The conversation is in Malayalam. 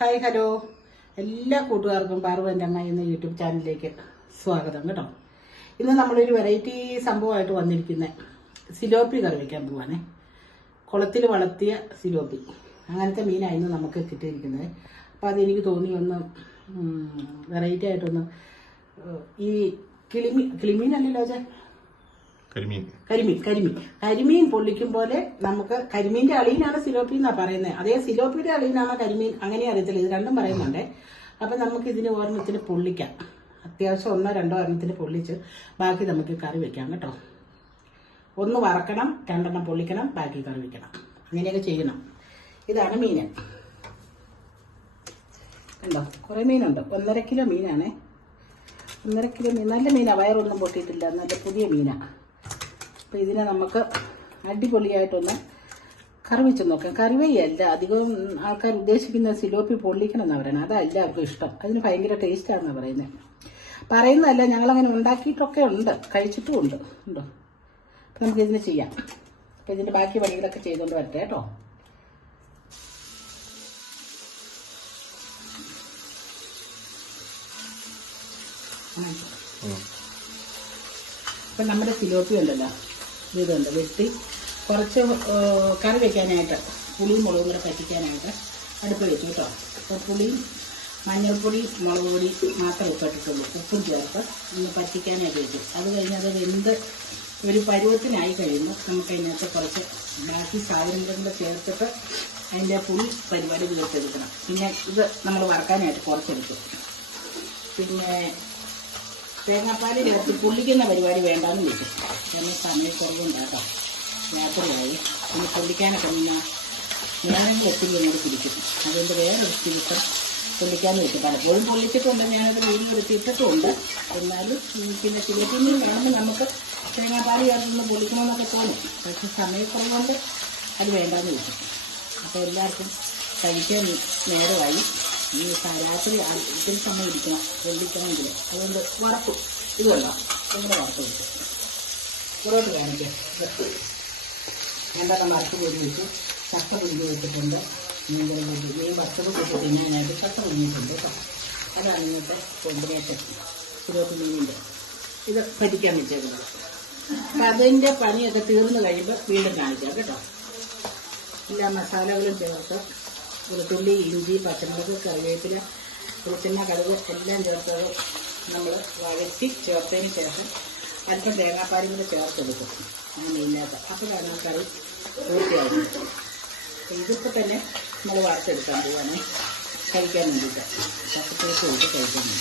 ഹായ് ഹലോ എല്ലാ കൂട്ടുകാർക്കും പാർവൻ്റെ അമ്മ എന്ന യൂട്യൂബ് ചാനലിലേക്ക് സ്വാഗതം കേട്ടോ. ഇന്ന് നമ്മളൊരു വെറൈറ്റി സംഭവമായിട്ട് വന്നിരിക്കുന്നത് സിലോപ്പി കറി വയ്ക്കാൻ പോവാണേ. കുളത്തിൽ വളർത്തിയ സിലോപ്പി, അങ്ങനത്തെ മീനായിരുന്നു നമുക്ക് കിട്ടിയിരിക്കുന്നത്. അപ്പോൾ അതെനിക്ക് തോന്നി ഒന്ന് വെറൈറ്റി ആയിട്ടൊന്ന് ഈ കിളിമീനല്ലല്ലോ ചേ കരിമീൻ പൊള്ളിക്കും പോലെ നമുക്ക് കരിമീന്റെ അളിയനാണ് സിലോപ്പി എന്നാ പറയുന്നത്. അതേ സിലോപ്പിയുടെ അളിയനാണ് കരിമീൻ, അങ്ങനെ അറിയത്തില്ല, ഇത് രണ്ടും പറയുന്നുണ്ട്. അപ്പൊ നമുക്ക് ഇതിന് ഒരെണ്ണത്തിന് പൊള്ളിക്കാം, അത്യാവശ്യം 1-2 എണ്ണത്തിന് പൊള്ളിച്ച് ബാക്കി നമുക്ക് കറി വെക്കാം കേട്ടോ. 1 വറക്കണം, 2 എണ്ണം പൊള്ളിക്കണം, ബാക്കി കറി വെക്കണം, അങ്ങനെയൊക്കെ ചെയ്യണം. ഇതാണ് മീൻ. ഉണ്ടോ, കുറെ മീനുണ്ട്. 1.5 കിലോ മീനാണേ. 1.5 കിലോ മീൻ, നല്ല മീനാ, വയറൊന്നും പൊട്ടിയിട്ടില്ല, നല്ല പുതിയ മീനാ. അപ്പോൾ ഇതിനെ നമുക്ക് അടിപൊളിയായിട്ടൊന്ന് കറി വെച്ച് നോക്കാം. കറിവയല്ല, അധികം ആൾക്കാർ ഉദ്ദേശിക്കുന്ന സിലോപ്പി പൊള്ളിക്കണം എന്നാണ് പറയുന്നത്. അതല്ല എല്ലാവർക്കും ഇഷ്ടം, അതിന് ഭയങ്കര ടേസ്റ്റാണെന്നാണ് പറയുന്നതല്ല, ഞങ്ങളങ്ങനെ ഉണ്ടാക്കിയിട്ടൊക്കെ ഉണ്ട്, കഴിച്ചിട്ടും ഉണ്ട്. ഉണ്ടോ, അപ്പം നമുക്കിതിന് ചെയ്യാം. അപ്പം ഇതിൻ്റെ ബാക്കി പണികളൊക്കെ ചെയ്തുകൊണ്ട് വരട്ടെ കേട്ടോ. അപ്പം നമ്മുടെ സിലോപ്പി ഉണ്ടല്ലോ, ഇതുണ്ട് വെട്ടി കുറച്ച് കറി വെക്കാനായിട്ട് പുളിയും മുളകും കൂടെ പറ്റിക്കാനായിട്ട് അടുപ്പ് വെച്ചു കേട്ടോ. അപ്പോൾ പുളിയും മഞ്ഞൾപ്പൊടി മുളക് പൊടി മാത്രമേ ഇട്ടിട്ടുള്ളൂ, ഉപ്പും ചേർത്ത് ഒന്ന് പറ്റിക്കാനായിട്ട് വെച്ചു. അത് കഴിഞ്ഞ് അത് വെന്ത് ഒരു പരുവത്തിനായി കഴിയുമ്പോൾ നമുക്ക് അതിനകത്ത് കുറച്ച് ബാക്കി സാധനങ്ങളും കൂടെ ചേർത്തിട്ട് അതിൻ്റെ പുളി പരിപാടി തീർത്തെടുക്കണം. പിന്നെ ഇത് നമ്മൾ വറക്കാനായിട്ട് കുറച്ചെടുക്കും. പിന്നെ തേങ്ങാപ്പാൽ ചേർത്ത് പൊള്ളിക്കുന്ന പരിപാടി വേണ്ടാന്ന് വെച്ചു, കാരണം സമയക്കുറവുണ്ടാക്കാം, രാത്രിയായി. പിന്നെ പൊള്ളിക്കാനൊക്കെ ഞാനെങ്കിൽ ഒത്തിരി എന്നോട് പിടിക്കും, അതുകൊണ്ട് വേറൊരു ദിവസം പൊള്ളിക്കാന്ന് വെച്ചു. പലപ്പോഴും പൊള്ളിച്ചിട്ടുണ്ട്, ഞാനത് വീഡിയോ എടുത്തിട്ടിട്ടുണ്ട്. എന്നാലും പിന്നെ ചിലപ്പോൾ കാണുമ്പോൾ നമുക്ക് തേങ്ങാപ്പാൽ ചേർത്തൊന്ന് പൊള്ളിക്കണമെന്നൊക്കെ തോന്നും, പക്ഷെ സമയക്കുറവുകൊണ്ട് അത് വേണ്ടാന്ന് വെച്ചു. അപ്പോൾ എല്ലാവർക്കും കഴിക്കാൻ നേരമായി. ഈ രാത്രി ഇത്തിരി സമയം ഇരിക്കണം പൊള്ളിക്കണമെങ്കിൽ, അതുകൊണ്ട് വറക്കും. ഇത് വേണ്ട, നമ്മുടെ വറുത്ത് വെച്ചു പുറോട്ട് കാണിക്കാം. രണ്ടെണ്ണം വറുത്ത് പൊടി വെച്ചു, ചക്ക പൊടിഞ്ഞ് വെച്ചിട്ടുണ്ട്. മീൻ വറുത്തത് കൂട്ടി തിന്നാനായിട്ട് ചക്ക പൊടിഞ്ഞിട്ടുണ്ട് കേട്ടോ. അതാണ് ഇന്നത്തെ കോമ്പിനേഷൻ സിലോപ്പി മീനിൻ്റെ. ഇത് ഭരിക്കാൻ വെച്ചേക്കുന്നത്. അപ്പം അതിൻ്റെ പണിയൊക്കെ തീർന്നു കഴിയുമ്പോൾ വീണ്ടും കാണിക്കാം കേട്ടോ. എല്ലാ മസാലകളും ചേർത്ത് വെളുത്തുള്ളി, ഇഞ്ചി, പച്ചമുളക്, കറിവേപ്പില, വെളിച്ചെണ്ണ, കടുക് എല്ലാം ചേർത്തത് നമ്മൾ വഴറ്റി ചേർത്തതിന് ശേഷം അല്പം തേങ്ങാപ്പാലും കൂടെ ചേർത്തെടുക്കും ആ മീനിനകത്ത്. അപ്പോഴാണ് ആ കറി പൂർത്തിയാകുന്നത്. ഇതിപ്പോൾ തന്നെ നമ്മൾ വറുത്തെടുക്കാൻ പോവാണ് കഴിക്കാൻ വേണ്ടിയിട്ട്, പച്ചത്തേക്ക് കൊടുത്ത് കഴിക്കാൻ വേണ്ടി.